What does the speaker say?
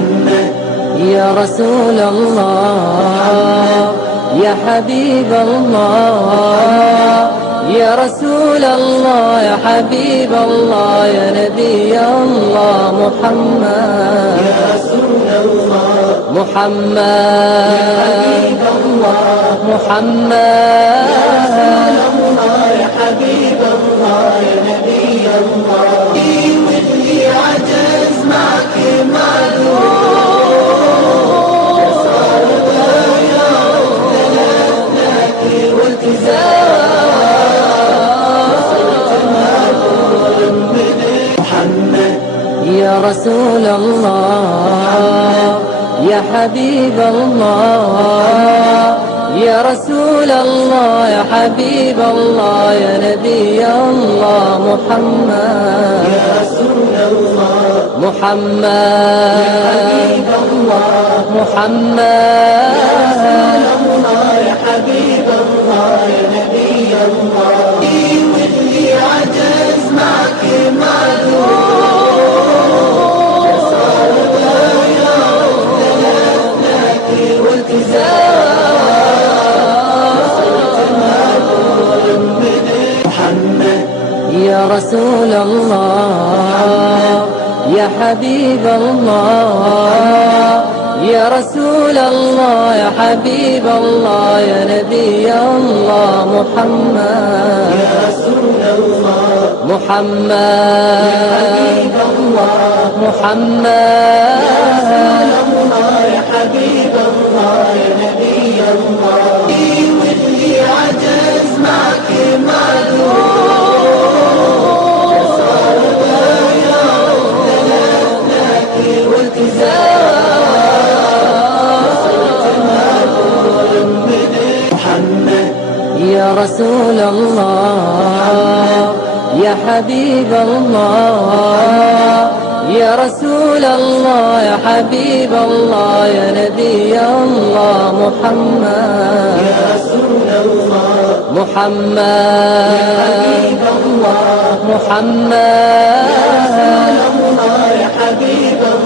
محمد يا رسول الله يا حبيب الله يا رسول الله يا حبيب الله يا نبي الله محمد يا رسول الله محمد يا حبيب الله محمد يا حبيب الله يا نبي الله واللي عجز معك معذور صار ضايع ثلاث والتزام محمد يا رسول الله يا حبيب الله يا رسول الله يا حبيب الله يا نبي الله محمد يا رسول الله محمد يا حبيب الله محمد يا حبيب الله يا نبي الله واللي عجز معك معذور صار ضايع ثلاث والتزام محمد يا رسول الله يا حبيب الله يا رسول الله يا حبيب الله يا نبي الله محمد يا رسول الله محمد يا حبيب الله محمد يا حبيب الله يا نبي الله واللي عجز معك معذور صار ضايع ثلاث والتزام محمد يا رسول الله يا حبيب الله يا رسول الله يا حبيب الله يا نبي الله محمد يا رسول الله محمد يا حبيب الله محمد يا حبيب